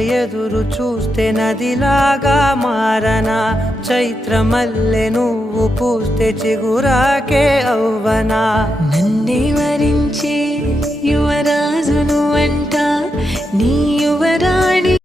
ఎదురు చూస్తే నదిలాగా మారనా, చైత్రమల్లె నువ్వు పూస్తే చిగురాకే అవ్వనా. నన్నే వరించే యువరాజును అంట నీ యువరాణి